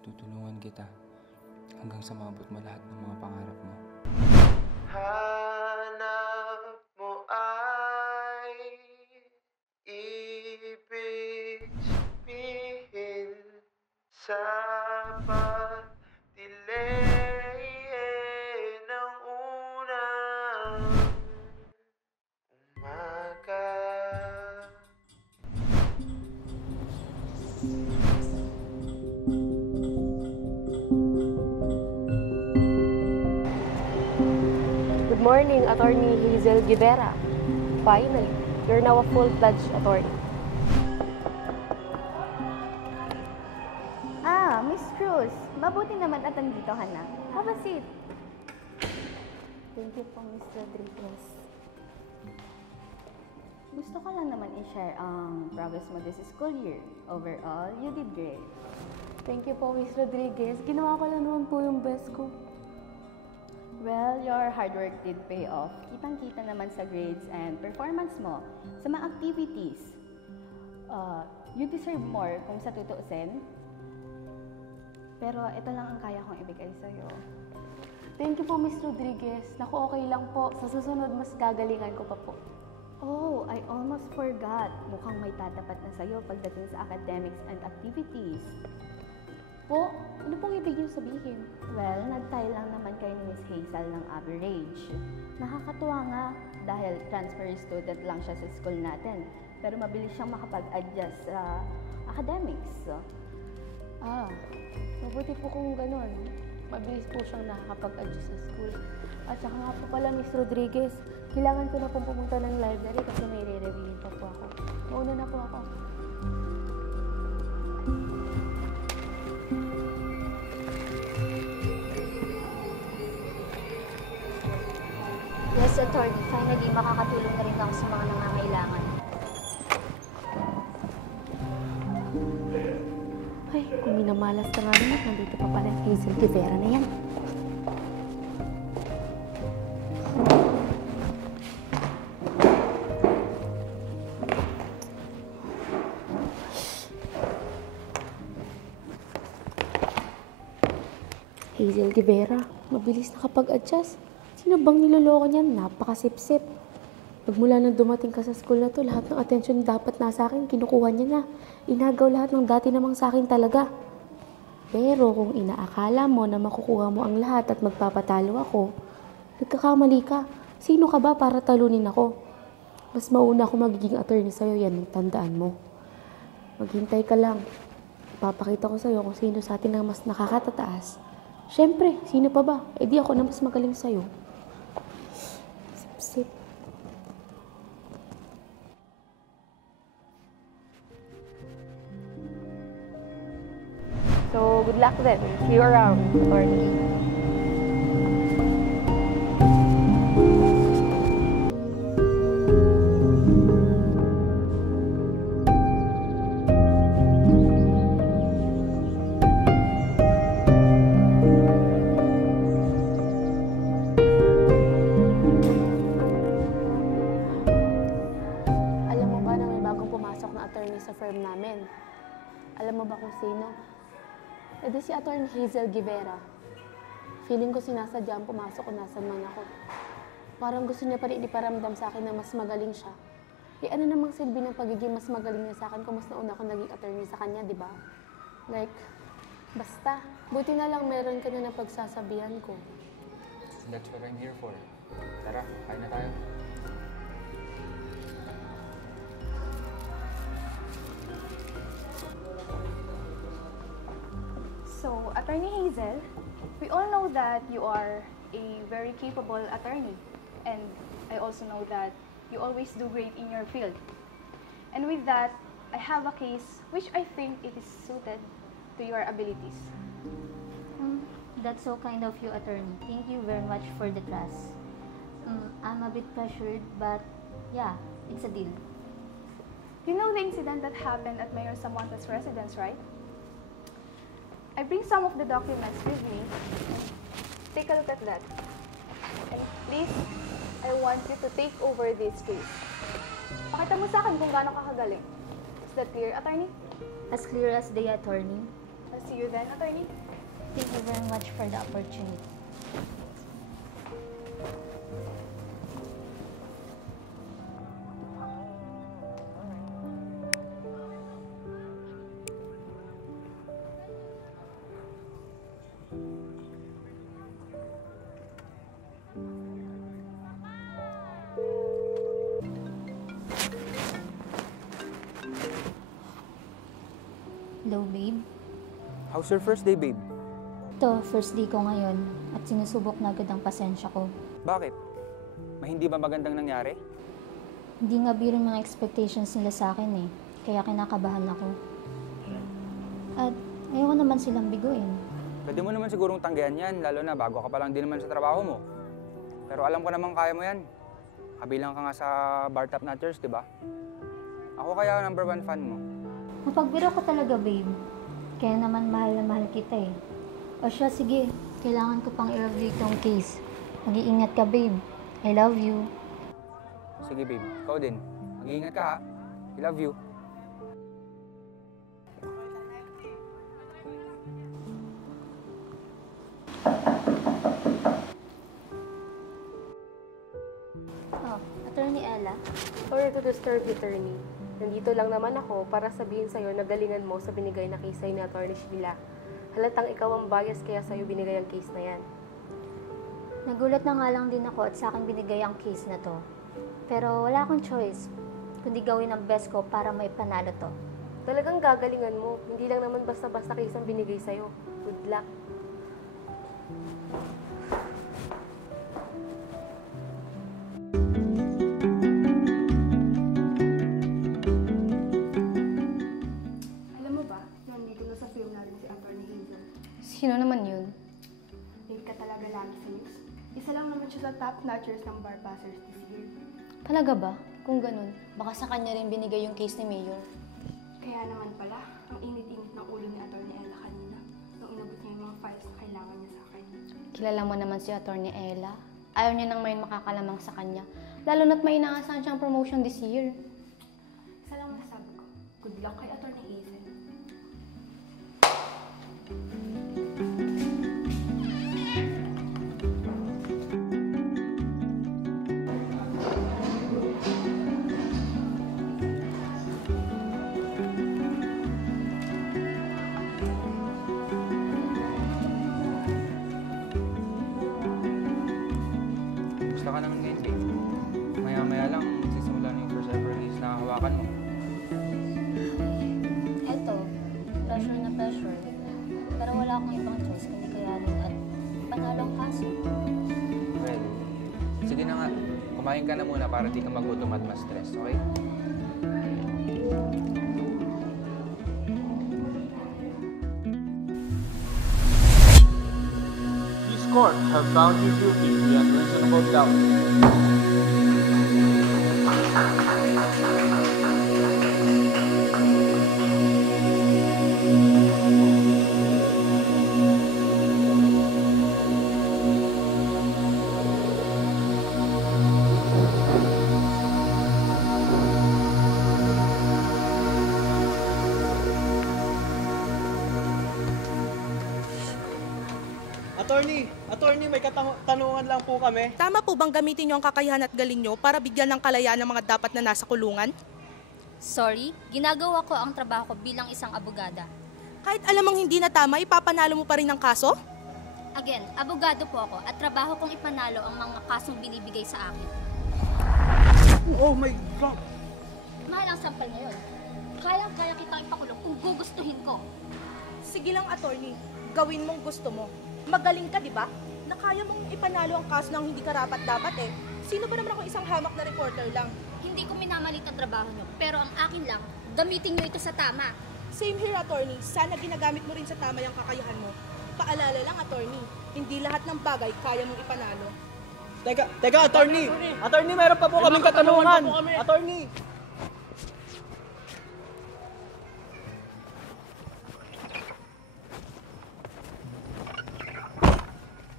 Tutulungan kita hanggang sa maabot mo lahat ng mga pangarap mo. Hanap mo ay ibig sabihin sa pagdilehin ng unang umaga. Good morning, Attorney Hazel Guevara. Finally, you're now a full-fledged attorney. Miss Cruz, mabuti naman at nandito ka na. Have a seat. Thank you po, Ms. Rodriguez. Gusto ko lang naman i-share ang progress mo this school year. Overall, you did great. Thank you po, Ms. Rodriguez. Ginawa ko lang naman po yung best ko. Well, your hard work did pay off. Kitang-kita naman sa grades and performance mo sa mga activities. You deserve more kung sa tutuusin. Pero ito lang ang kaya kong ibigay sa'yo. Thank you po, Ms. Rodriguez. Naku, okay lang po. Sa susunod, mas gagalingan ko pa po. Oh, I almost forgot. Mukhang may tatapat na sa'yo pagdating sa academics and activities. Po, ano pong ibig niyo sabihin? Well, nag-tie lang naman kayo ni Miss Hazel ng average. Nakakatuwa nga dahil transfer student lang siya sa school natin. Pero mabilis siyang makapag-adjust sa academics. Mabuti po kung ganun. Mabilis po siyang nakakapag-adjust sa school. At saka nga po pala, Ms. Rodriguez, kailangan ko na pong pumunta ng library kasi may re-reviewin pa po ako. Mauna na po ako. Yes, attorney. Finally, makakatulong na rin ako sa mga nangangailangan. Ay, kung minamalas ka nga naman, nandito pa pala yung Hazel Guevara na yan. Hazel Guevara, mabilis nakapag-adjust. Sino bang niloloko niyan? Napakasip-sip. Pagmula nang dumating ka sa school na to, lahat ng atensyon dapat nasa akin, kinukuha niya na. Inagaw lahat ng dati namang sa akin talaga. Pero kung inaakala mo na makukuha mo ang lahat at magpapatalo ako, nagkakamali ka. Sino ka ba para talunin ako? Mas mauna ako magiging attorney sa'yo, yan ang tandaan mo. Maghintay ka lang. Papakita ko sa'yo kung sino sa atin ang mas nakakatataas. Siyempre, sino pa ba? Eh di ako na mas magaling sa'yo. Sip-sip. So, good luck then. See you around, attorney. Alam mo ba na may bagong pumasok na attorney sa firm namin? Alam mo ba kung sino? E di si Atty. Hazel Guevara. Feeling ko sinasadya ang pumasok kung nasan man ako. Parang gusto niya pa rin iparamdam sa akin na mas magaling siya. E ano namang silbi ng pagiging mas magaling niya sa akin kung mas nauna ako naging attorney sa kanya, di ba? Like, basta. Buti na lang meron ka na napagsasabihan ko. That's what I'm here for. Tara, kain na tayo. So, Attorney Hazel, we all know that you are a very capable attorney. And I also know that you always do great in your field. And with that, I have a case which I think it is suited to your abilities. That's so kind of you, attorney. Thank you very much for the trust. I'm a bit pressured, but yeah, it's a deal. You know the incident that happened at Mayor Samonta's residence, right? I bring some of the documents with me. Take a look at that. And please, I want you to take over this case. Pakita mo sa akin kung gaano ka kagaling. Is that clear, attorney? As clear as day, attorney. See you then, attorney. Thank you very much for the opportunity. Hello, babe. How's your first day, babe? Ito, first day ko ngayon at sinusubok na agad ang pasensya ko. Bakit? May hindi ba magandang nangyari? Hindi nga biro yung mga expectations nila sa akin eh, kaya kinakabahan ako. At ayoko naman silang biguin. Pwede mo naman sigurong tanggihan yan, lalo na bago ka pa lang din naman sa trabaho mo. Pero alam ko naman kaya mo yan. Kabilang ka nga sa bar top notchers, di ba? Ako kaya number 1 fan mo. Mapagbiro ka talaga, babe. Kaya naman mahal na mahal kita eh. O siya, sige. Kailangan ko pang i-review itong case. Mag-iingat ka, babe. I love you. Sige, babe. Ikaw din. Mag-iingat ka, ha? I love you. Oh, Attorney Ella. Sorry to disturb you, attorney. Nandito lang naman ako para sabihin sa'yo na galingan mo sa binigay na case sa'yo ni Atty. Sheila. Halatang ikaw ang bias kaya sa'yo binigay ang case na yan. Nagulat na nga lang din ako at sa akin binigay ang case na to. Pero wala akong choice, kundi gawin ang best ko para may panalo to. Talagang gagalingan mo. Hindi lang naman basta-basta case ang binigay sa'yo. Good luck. Alam mo ba, nandito na sa film natin si Attorney Hazel. Sino naman yun? Late ka talaga lagi sa news. Isa lang naman siya sa top notchers ng bar passers this year. Talaga ba? Kung ganun, baka sa kanya rin binigay yung case ni Mayor. Kaya naman pala, ang init-init ng ulo ni Attorney Ella kanina nung inabot niya yung mga files na kailangan niya sa akin. Kilala mo naman si Attorney Ella. Ayaw niya nang may makakalamang sa kanya. Lalo na't may inaasahan siyang promotion this year. Isa lang masasabi ko, good luck kay Attorney Hazel. Gusto ka naman ngayon, babe. Maya-maya lang, magsisimula na yung first ever case na hawakan mo. Eto, pressure na pressure. Pero wala akong ibang choice kundi kayanin at panalo ang kaso. Well, sige na nga. Kumain ka na muna para di ka magutom at ma-stress, okay? This court have found you guilty beyond reasonable doubt. Attorney, may katanungan lang po kami. Tama po bang gamitin niyo ang kakayahan at galing niyo para bigyan ng kalayaan ng mga dapat na nasa kulungan? Sorry, ginagawa ko ang trabaho ko bilang isang abogada. Kahit alam mong hindi na tama, ipapanalo mo pa rin ang kaso? Again, abogado po ako at trabaho kong ipanalo ang mga kasong binibigay sa akin. Oh my God! Mahal ang sampal ngayon. Kaya kitang ipakulong kung gugustuhin ko. Sige lang, attorney. Gawin mong gusto mo. Magaling ka, di ba? Na kaya mong ipanalo ang kaso ng hindi karapat-dapat eh. Sino ba naman ako isang hamak na reporter lang? Hindi ko minamalit ang trabaho nyo, pero ang akin lang, gamitin nyo ito sa tama. Same here, attorney. Sana ginagamit mo rin sa tama yung kakayahan mo. Paalala lang, attorney. Hindi lahat ng bagay kaya mong ipanalo. Teka, attorney! Attorney, meron pa po kaming katanungan! Attorney!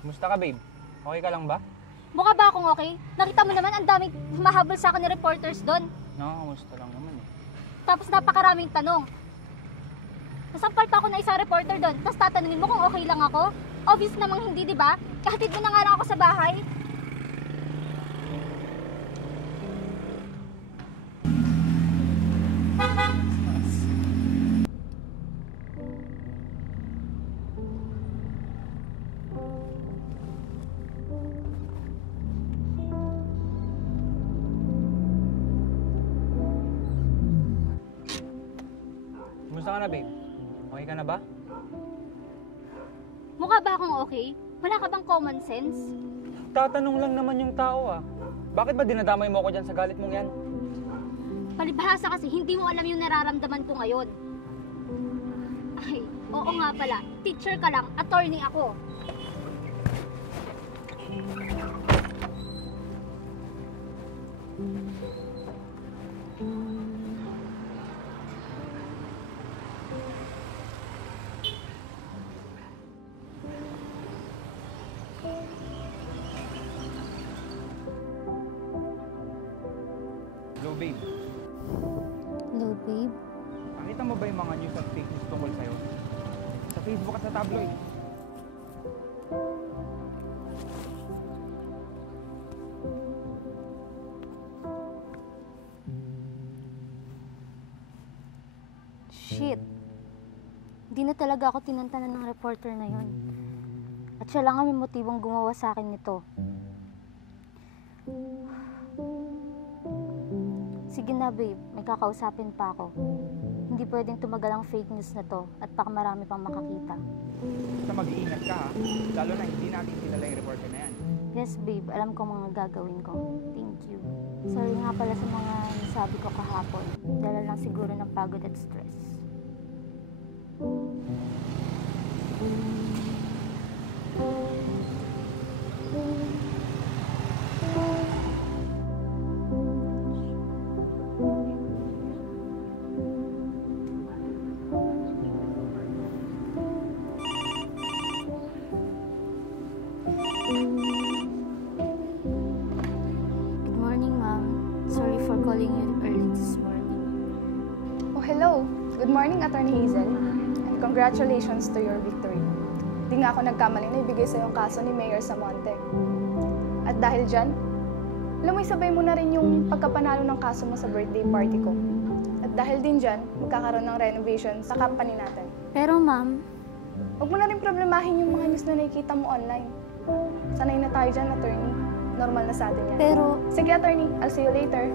Kumusta ka, babe? Okay ka lang ba? Mukha ba akong okay? Nakita mo naman ang daming humahabol sa akin ni reporters doon. Kumusta lang naman eh. Tapos napakaraming tanong. Well, sige na nga. Kumain ka na muna para di ka magutom at ma-stress, okay? Sige lang, attorney. Sige lang. Nasampal pa ako na isang reporter doon, tapos tatanungin mo kung okay lang ako? Obvious namang hindi, di ba? Kahatid mo na nga lang ako sa bahay. Kumusta ka na, babe? Okay ka na ba? Mukha ba akong okay? Wala ka bang common sense? Tatanong lang naman yung tao ah. Bakit ba dinadamay mo ako dyan sa galit mong yan? Palibhasa kasi hindi mo alam yung nararamdaman ko ngayon. Ay, oo nga pala. Teacher ka lang, attorney ako. Hello, babe. Hello, babe. Nakita mo ba yung mga news at fake news tungkol sa'yo? Sa Facebook at sa tabloid. Shit. Di na talaga ako tinantanan ng reporter na yun. At siya lang ang may motibong gumawa sa akin nito. Sige na, babe. May kakausapin pa ako. Hindi pwedeng tumagal ang fake news na to at baka marami pang makakita. Basta mag-iingat ka ha. Lalo na hindi natin kilala yung reporter na yan. Yes, babe. Alam ko mga gagawin ko. Thank you. Sorry nga pala sa mga nasabi ko kahapon. Dala lang siguro ng pagod at stress. Good morning, ma'am. Sorry for calling you early this morning. Oh, hello. Good morning, Attorney Hazel. And congratulations to your victory. Di nga ako nagkamali na ibigay sa yung kaso ni Mayor Samonte. At dahil dyan, alam mo, isabay mo na rin yung pagkapanalo ng kaso mo sa birthday party ko. At dahil din dyan, magkakaroon ng renovation sa company natin. Pero, ma'am, Huwag mo na rin problemahin yung mga news na nakikita mo online. Sanay na tayo dyan, attorney. Normal na sa atin yan. pero, Sige, attorney. I'll see you later.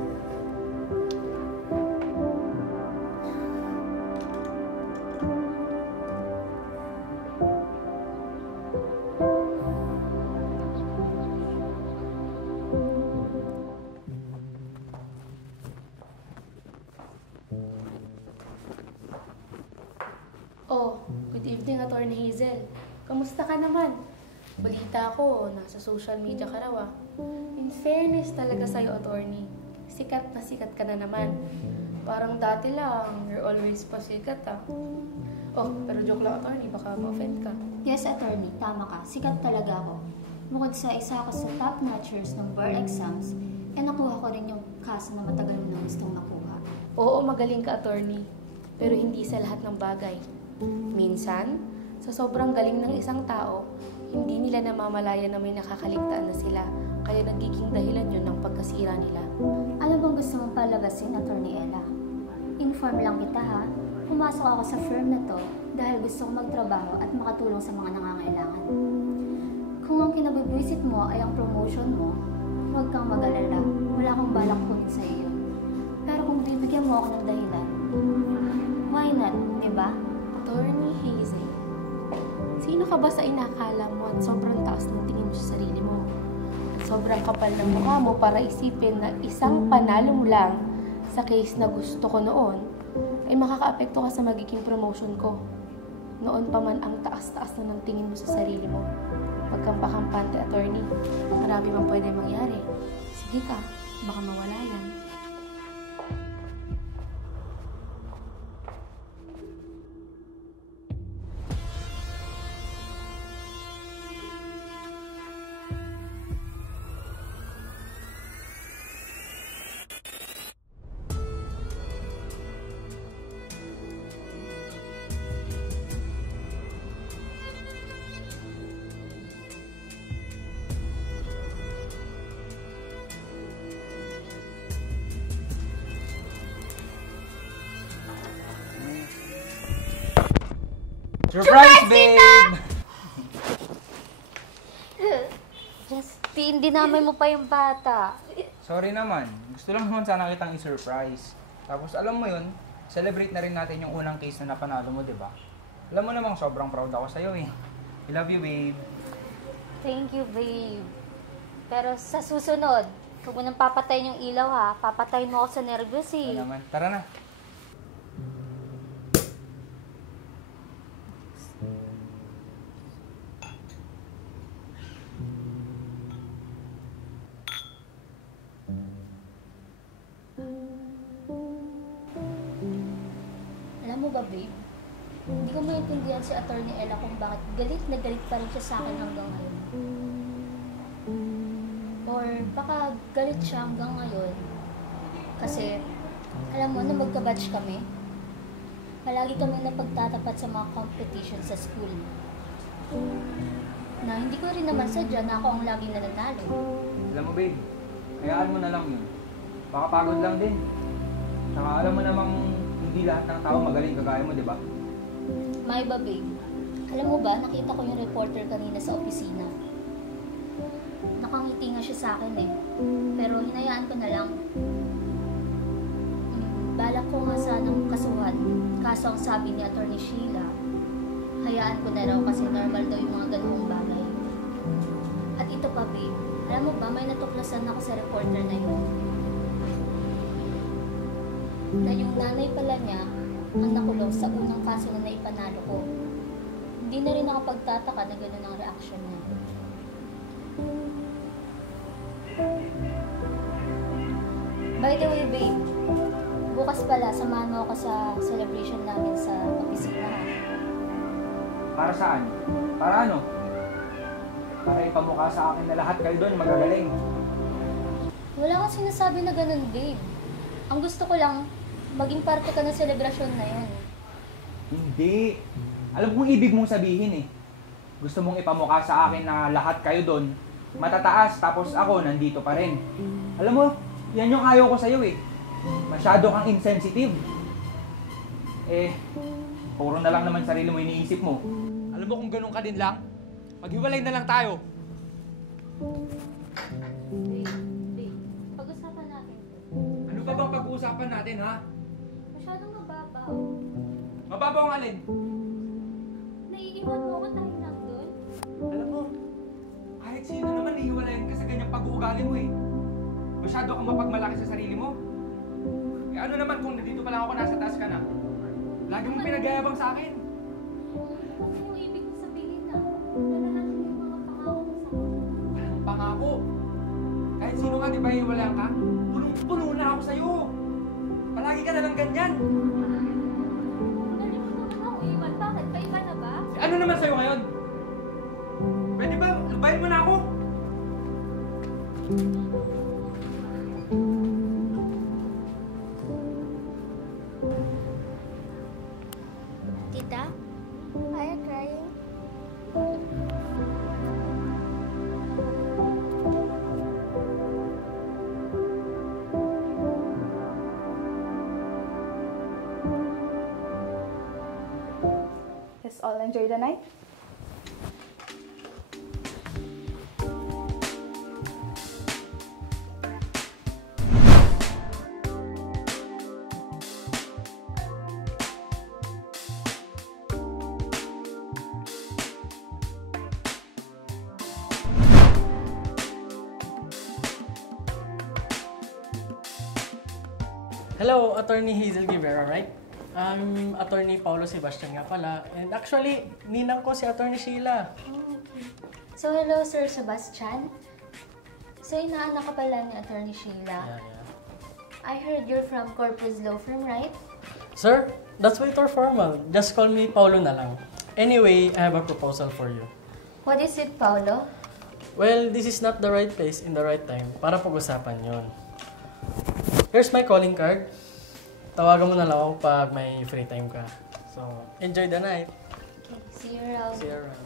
Oh, good evening, Attorney Hazel. Kamusta ka naman? Balita ko, nasa social media ka raw ah. In fairness talaga sa'yo, Attorney. Sikat na sikat ka na naman. Parang dati lang, you're always pasikat ah. Oh, pero joke lang, Attorney, baka ma-offend ka. yes, attorney, tama ka. Sikat talaga ako. Bukod sa isa ako sa top notchers ng bar exams, nakuha ko rin yung kaso na matagal mo na gustong makuha. Oo, magaling ka, Attorney. Pero hindi sa lahat ng bagay. Minsan, sa sobrang galing ng isang tao, hindi nila namamalaya na may nakakaligtaan na sila, kaya nagiging dahilan yun ng pagkasira nila. Ano bang gusto mong palabasin, Attorney Ella? Inform lang kita ha. Pumasok ako sa firm na to dahil gusto ko magtrabaho at makatulong sa mga nangangailangan. Kung ang kinabibwisit mo ay ang promotion mo, huwag kang mag-alala. Wala akong balak kunin sa iyo. Pero kung bibigyan mo ako ng dahilan, why not, di ba? Attorney Hazel, sino ka ba sa inakala mo at sobrang taas ng tingin mo sa sarili mo? At sobrang kapal ng mukha mo para isipin na isang panalo mo lang sa case na gusto ko noon ay makakaapekto ka sa magiging promotion ko. Noon pa man ang taas-taas na ng tingin mo sa sarili mo. Huwag kang pakampante, attorney. Marami mang pwede mangyari. Sige ka, baka mawala yan. Surprise, babe! Justin, dinamay mo pa yung bata. Sorry naman. Gusto lang naman sana kitang i-surprise. Tapos alam mo yun, celebrate na rin natin yung unang case na napanalo mo, di ba? Alam mo namang sobrang proud ako sa'yo eh. I love you, babe. Thank you, babe. Pero sa susunod, huwag mo nang papatayin yung ilaw ha. Papatayin mo ako sa nervyos eh. Ano naman? Tara na. Alam mo ba, babe? Hindi ko maintindihan si Atty. Ella kung bakit galit na galit pa rin siya sa akin hanggang ngayon. Or baka galit siya hanggang ngayon. Kasi, alam mo, nung magka-batch kami, palagi kami napagtatapat sa mga competition sa school. Na hindi ko rin naman sadya na ako ang laging nananalo. Alam mo, babe, hayaan mo na lang yun. Baka pagod lang din. Saka alam mo namang hindi lahat ng tao magaling kagaya mo, di ba? May iba, babe. Alam mo ba, nakita ko yung reporter kanina sa opisina. Nakangiti nga siya sa akin eh. Pero hinayaan ko na lang. Balak ko nga sanang kasuhan. Kaso ang sabi ni Atty. Sheila, hayaan ko na raw kasi normal daw yung mga ganoong bagay. At ito pa, babe. Alam mo ba, may natuklasan ako sa reporter na yun. Na yung nanay pala niya ang nakulong sa unang kaso na naipanalo ko. Hindi na rin ako pagtataka na gano'n ang reaction niya. By the way, babe, bukas pala, samahan mo ako sa celebration namin sa opisina. Para saan? Para ano? Para ipamukha sa akin na lahat kayo doon magagaling. Wala kang sinasabi na gano'n, babe. Ang gusto ko lang, maging parte ka ng selebrasyon na yun. Hindi. Alam kong ibig mong sabihin eh. Gusto mong ipamukha sa akin na lahat kayo doon matataas tapos ako nandito pa rin. Alam mo, yan yung ayaw ko sa'yo eh. Masyado kang insensitive. Eh, puro na lang naman sarili mo iniisip mo. Alam mo kung ganun ka din lang, maghiwalay na lang tayo. Babe, pag-usapan natin to. Ano ba bang pag-uusapan natin ha? Masyadong mababaw. Mababaw ang alin? Naiiwan mo ako tayo lang doon. Alam mo, kahit sino naman hihiwalayan ka sa ganyang pag-uugali mo eh. Masyado kang mapagmalaki sa sarili mo. Eh ano naman kung nandito pa lang ako, nasa taas ka na? Lagi mong pinag-ayabang sa akin. Ano yung ibig kong sabihin na? Lalalasin yung mga pangako mo sa akin. Walang pangako. Kahit sino nga di ba hihiwalayan ka, punong-puno na ako sa'yo. Palagi ka na lang ganyan. Galing mo naman ako iwan. Bakit? Kaiba na ba? Eh, ano naman sa'yo ngayon? Pwede ba lubayin mo na ako? Tita? Are you crying? Let's all enjoy the night. Hello, Attorney Hazel Guevara, right? I'm Attorney Paulo Sebastian nga pala. And actually, ninang ko si Attorney Sheila. So, hello, Sir Sebastian. So, inaanak ka pala ni Atty. Sheila. Yeah. I heard you're from Corpus Law Firm, right? Sir, that's way too formal. Just call me Paulo na lang. Anyway, I have a proposal for you. What is it, Paulo? Well, this is not the right place in the right time para pag-usapan yon. Here's my calling card. Tawagan mo na lang ako pag may free time ka. So, enjoy the night. Okay, see you around. See you around.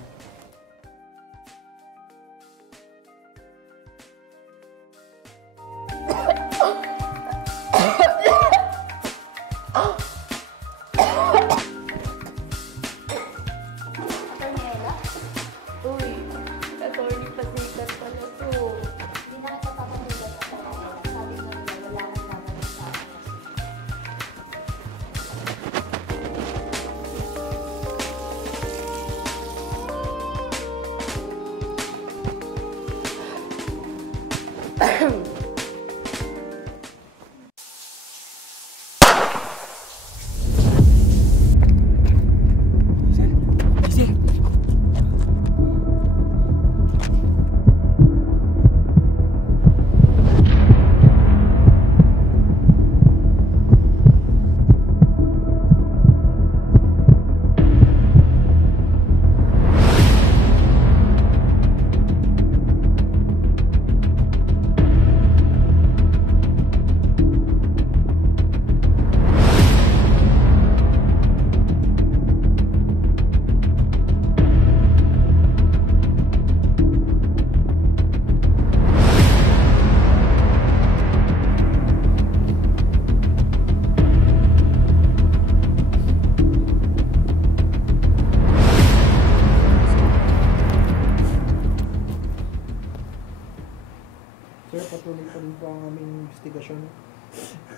po ang aming investigasyon.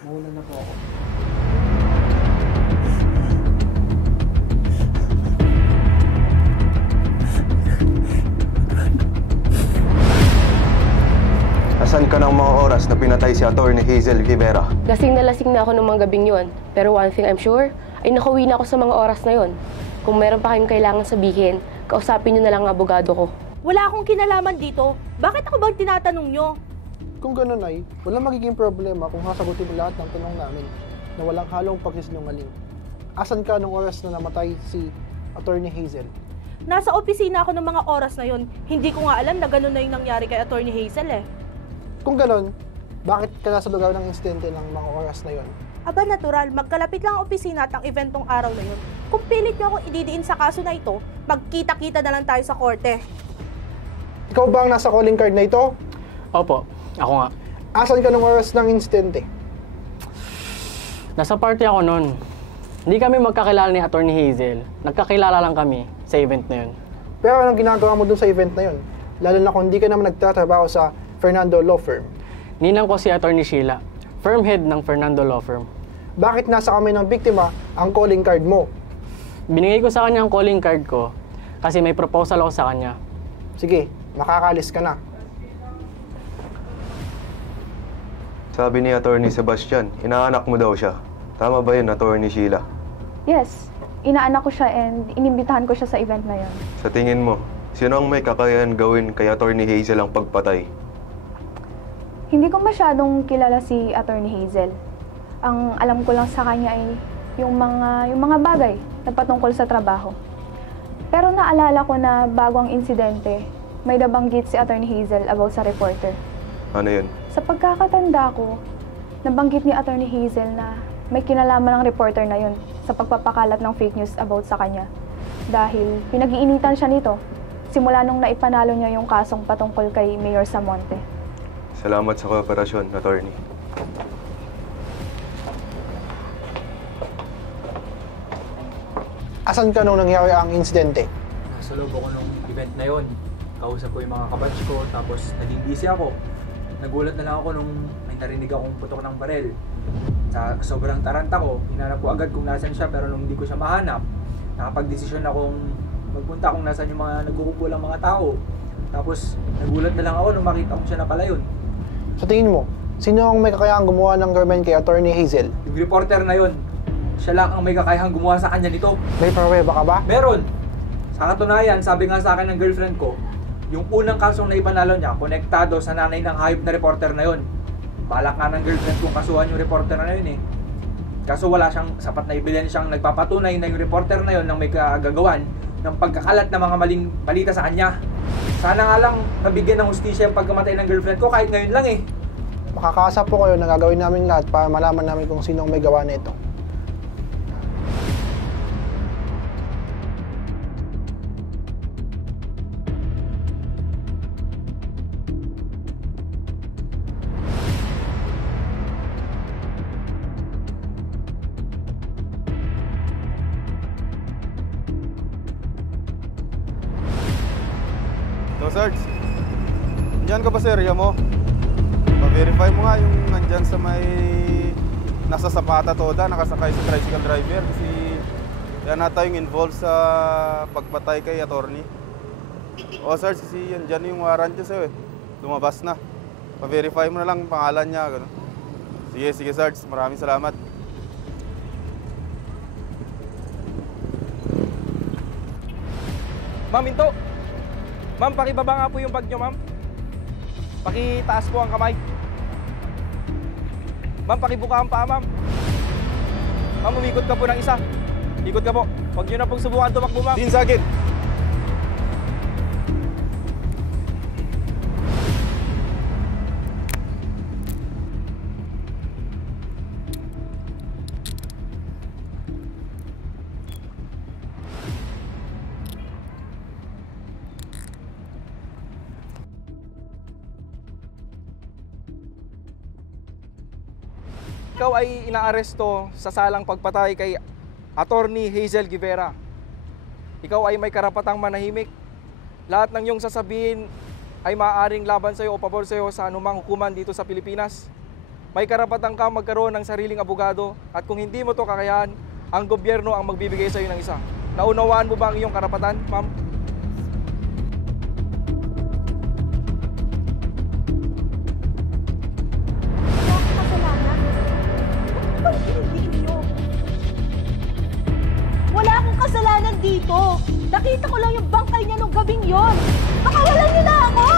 Mauna na po ako. Nasaan ka ng mga oras na pinatay si Atty. Hazel Rivera? Lasing na ako ng mga gabing yun. Pero one thing I'm sure, ay nakauwi na ako sa mga oras na yon. Kung meron pa kayong kailangan sabihin, kausapin nyo na lang ang abogado ko. Wala akong kinalaman dito. Bakit ako bang tinatanong nyo? Kung gano'n ay, walang magiging problema kung sasagutin mo lahat ng tanong namin na walang halong pagsisinungaling. Asan ka nung oras na namatay si Atty. Hazel? Nasa opisina ako ng mga oras na yon. Hindi ko nga alam na gano'n na yung nangyari kay Atty. Hazel eh. Kung gano'n, bakit ka nasa lugar ng insidente ng mga oras na yon? Aba natural, magkalapit lang ang opisina at ang event tong araw na yon. Kung pilit nyo akong ididiin sa kaso na ito, magkita-kita na lang tayo sa korte. Ikaw ba ang nasa calling card na ito? Opo, ako nga. Asan ka nung oras ng insidente? Nasa party ako noon. Hindi kami magkakilala ni Atty. Hazel. Nagkakilala lang kami sa event na yun. Pero anong ginagawa mo dun sa event na yun? Lalo na kung hindi ka naman nagtatrabaho sa Fernando Law Firm. Ninang ko si Atty. Sheila, firm head ng Fernando Law Firm. Bakit nasa kamay ng biktima ang calling card mo? Binigay ko sa kanya ang calling card ko kasi may proposal ako sa kanya. Sige, makakalis ka na. Sabi ni Atty. Sebastian, inaanak mo daw siya. Tama ba yun, Atty. Sheila? Yes, inaanak ko siya and inimbitahan ko siya sa event na yon. Sa tingin mo, sino ang may kakayahan gawin kay Atty. Hazel ang pagpatay? Hindi ko masyadong kilala si Atty. Hazel. Ang alam ko lang sa kanya ay yung mga bagay na patungkol sa trabaho. Pero naalala ko na bago ang insidente, may nabanggit si Atty. Hazel about sa reporter. Ano yun? Sa pagkakatanda ko, nabanggit ni Atty. Hazel na may kinalaman ng reporter na yun sa pagpapakalat ng fake news about sa kanya. Dahil pinag-iinitan siya nito simula nung naipanalo niya yung kasong patungkol kay Mayor Samonte. Salamat sa kooperasyon, Attorney. Asan ka nung nangyari ang insidente? Nasa loob ako nung event na yon. Kausap ko yung mga kabatch ko, tapos naging busy ako. Nagulat na lang ako nung may narinig akong putok ng barel. Sa sobrang taranta ko, hinanap ko agad kung nasan siya, pero nung hindi ko siya mahanap, nakapag-desisyon akong magpunta kung nasan yung mga nagkukumpulang mga tao. Tapos nagulat na lang ako nung makita ko siya na pala yun. Sa tingin mo, sino ang may kakayahang gumawa ng krimen kay Atty. Hazel? Yung reporter na yun, siya lang ang may kakayahang gumawa sa kanya nito. May pruweba ka ba? Meron! Sa katunayan, sabi nga sa akin ng girlfriend ko, yung unang kasong naipanalo niya, konektado sa nanay ng hayop na reporter na yun. Balak nga ng girlfriend kung kasuhan yung reporter na yun eh. Kaso wala siyang sapat na ebidensiyang nagpapatunay na yung reporter na yun nang may kagagawan ng pagkakalat ng mga maling balita sa kanya. Sana nga lang nabigyan ng hustisya yung pagkamatay ng girlfriend ko kahit ngayon lang eh. Makakaasa po kayo na gagawin namin lahat para malaman namin kung sino ang may gawa na ito. So, Sarge, nandyan ka ba sa area mo? Pa-verify mo nga yung nandyan sa may nasa Zapata Toda, nakasakay sa tricycle driver kasi yan nata yung involved sa pagpatay kay attorney. O Sarge, kasi yan dyan yung warrant niya sa'yo eh. Lumabas na. Pa-verify mo na lang pangalan niya. Gano. Sige Sarge, maraming salamat. Ma'am, Minto! Ma'am, pakibaba nga po yung bag nyo, ma'am. Pakitaas po ang kamay. Ma'am, pakibuka ang paa, ma'am. Ma'am, umikot ka po ng isa. Ikot ka po. Huwag nyo na pong subukan tumakbo, ma'am. Din sakit! Ikaw ay inaaresto sa salang pagpatay kay Atty. Hazel Rivera. Ikaw ay may karapatang manahimik. Lahat ng iyong sasabihin ay maaaring laban sa'yo o pabor sa'yo sa anumang hukuman dito sa Pilipinas. May karapatan kang magkaroon ng sariling abogado at kung hindi mo to kakayahan, ang gobyerno ang magbibigay sa'yo ng isa. Naunawaan mo ba ang iyong karapatan, ma'am? Wala akong kasalanan dito. Nakita ko lang yung bangkay niya nung gabing yon. Pakawalan niyo na ako!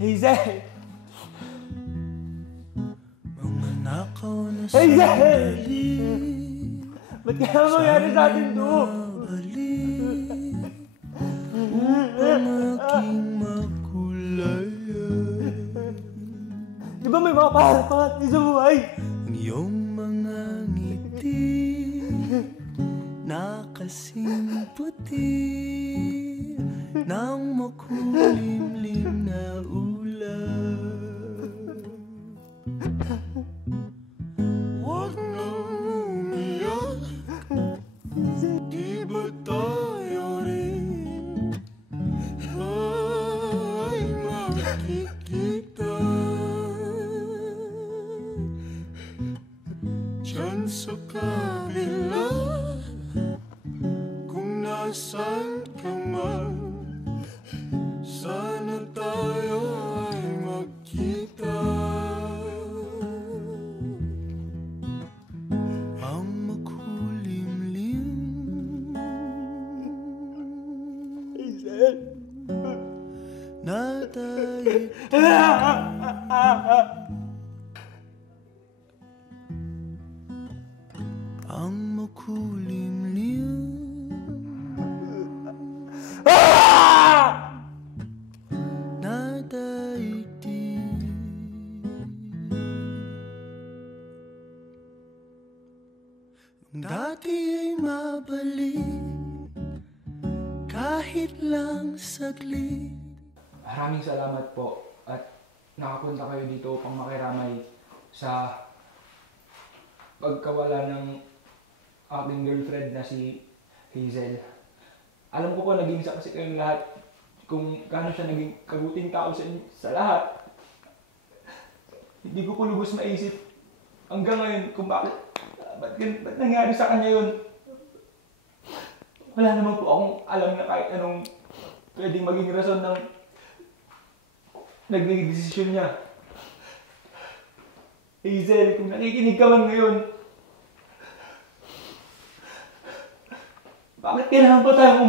Hazel! Hazel! Ba't kaya mangyari sa atin to? Di ba may mga parapat sa buhay? Ang iyong mga ngiti nakasing puti ng makulimlim na ulap. Huwag nang umiyak, di ba tayo rin ay makikita diyan sa kabila kung nasan ka man? Sana tayo ay magkita. Ang makulimlim na daigdig. Ang makulimlim na daigdig. Nung dati ay mabalik kahit lang saglit. Maraming salamat po at nakapunta kayo dito upang makiramay sa pagkawala ng aking girlfriend na si Hazel. Alam ko po naging saksi kayong lahat kung gaano siya naging kabuting tao sa lahat. Hindi ko po lubos maisip hanggang ngayon kung ba't nangyari sa kanya yun. Wala naman po akong alam na kahit anong pwedeng maging rason ng naging desisyon niya. Hazel, kung nakikinig ka man ngayon, bakit kailangan pa tayong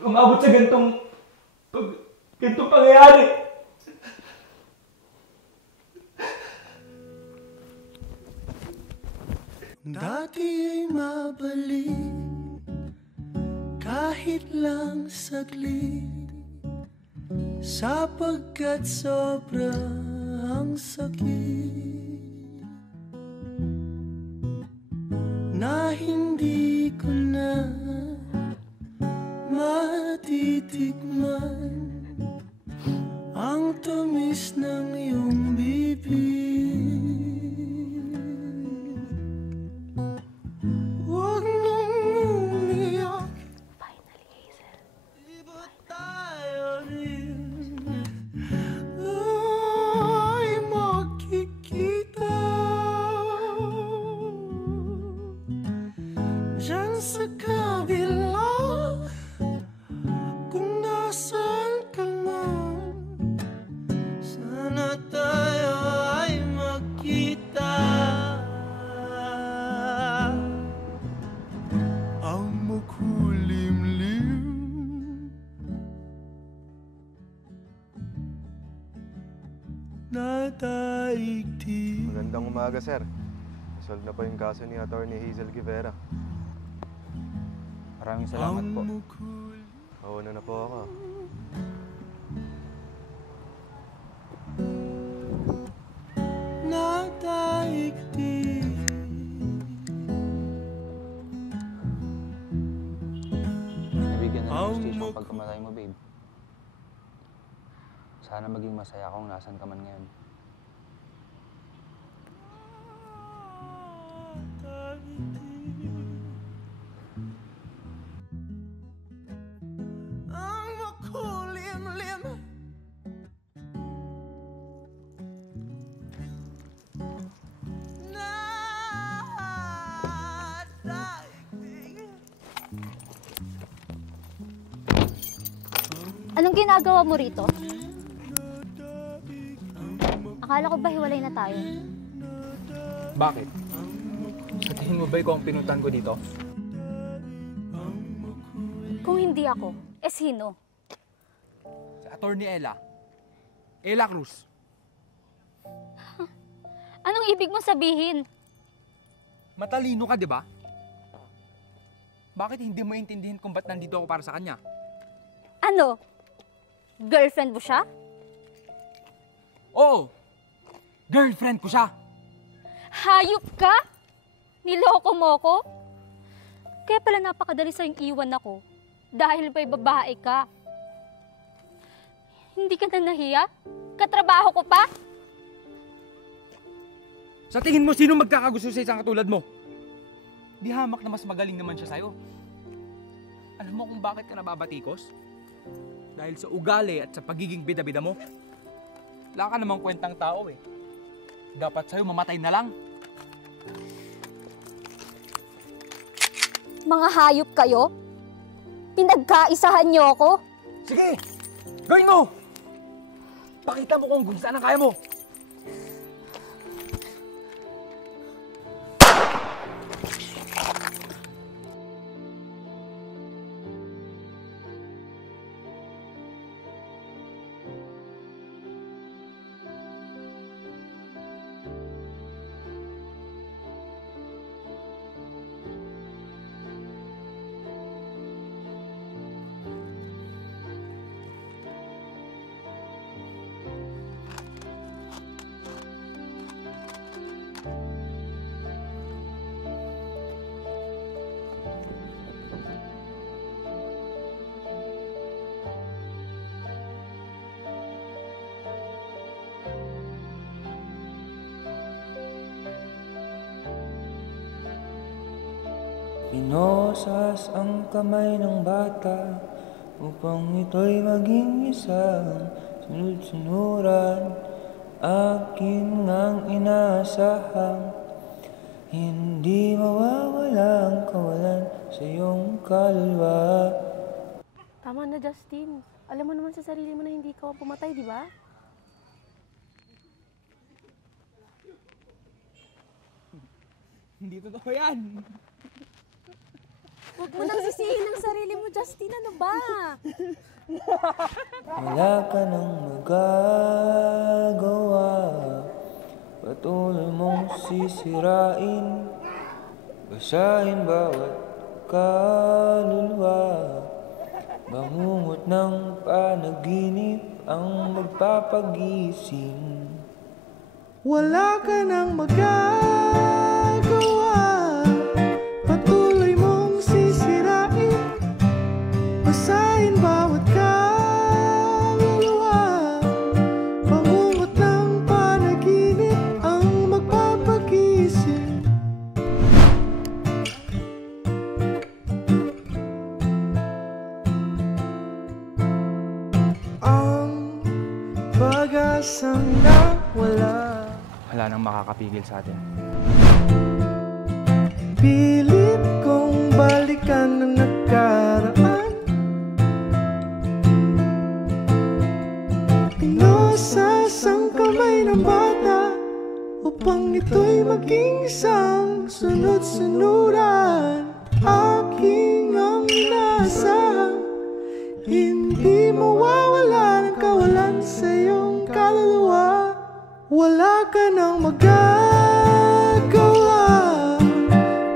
umabot sa ganitong pangyayari? Dati ay mabalik kahit lang saglit sapagkat sobrang sakit na hindi ko na matitikman ang tamis ng iyong bibig. Huwag nang umiyak. Finally, Hazel. Di ba tayo rin ay makikita diyan sa kabila kung nasaan ka man? Sana tayo ay nadaigdig. Magandang umaga, sir. Solve na po yung kaso ni Attorney Hazel Guevara. Maraming salamat po. Mauna na po ako. Nadaigdig. Nabigyan na ng hustisya ang pagkamatay mo, babe. Sana maging masaya kung nasan ka man ngayon. Ang makulimlim. Anong ginagawa mo rito? Akala ko ba hiwalay na tayo? Bakit? Sa tingin mo ba ikaw ang pinuntan ko dito? Kung hindi ako, sino? Si Attorney Ella. Ella Cruz. Anong ibig mo sabihin? Matalino ka, di ba? Bakit hindi mo intindihin kung ba't nandito ako para sa kanya? Ano? Girlfriend mo siya? Oo! Girlfriend ko siya! Hayop ka? Niloko mo ko? Kaya pala napakadali sa'yong iwan ako. Dahil may babae ka. Hindi ka na nahiya? Katrabaho ko pa? Sa tingin mo, sino magkakagusto sa isang katulad mo? Di hamak na mas magaling naman siya sa'yo. Alam mo kung bakit ka nababatikos? Dahil sa ugali at sa pagiging bida-bida mo. Wala ka namang kwentang tao eh. Dapat sa'yo mamatay na lang. Mga hayop kayo? Pinagkaisahan niyo ako? Sige! Gawin mo! Pakita mo kung saan ang kaya mo! Pinosas ang kamay ng bata upang ito'y maging isang sunod-sunuran. Akin ngang inaasahang hindi mawawalang kawalan sa iyong kaluluwa. Tama na, Justin. Alam mo naman sa sarili mo na hindi ka pumatay, di ba? Hindi totoo yan. Huwag mo nang sisihin ang sarili mo, Justin. Ano ba? Wala ka nang magagawa, patuloy mong sisirain, basahin bawat kaluluwa. Bangungot ng panaginip ang magpapagising. Wala ka nang magagawa, patuloy mong sisirain, basahin bawat kaluluwa. Bangungot ng panaginip ang magpapagising. Ang pag-asang nawala, Wala nang makakapigil sa atin. pilit kong balikan ang nakaraan. Pinosas ang kamay ng bata upang ito'y maging isang sunod-sunuran. Aking ang inaasahang hindi mawawala ng kawalan sa iyong kaluluwa. wala ka nang magagawa.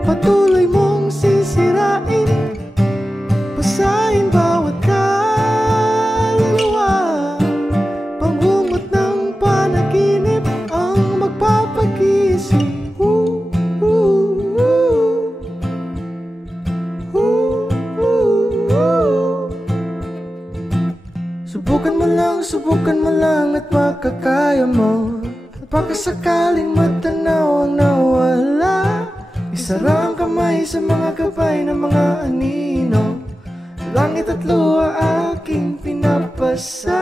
Patuloy mong sisirain, basahin bawat kaluluwa. Panghumot ng panaginip ang magpapagising. Subukan mo lang at makakaya mo. At baka sakaling matanaw ang nawala. Isara ang kamay sa mga gabay ng mga anino. Langit at luha aking pinapasa.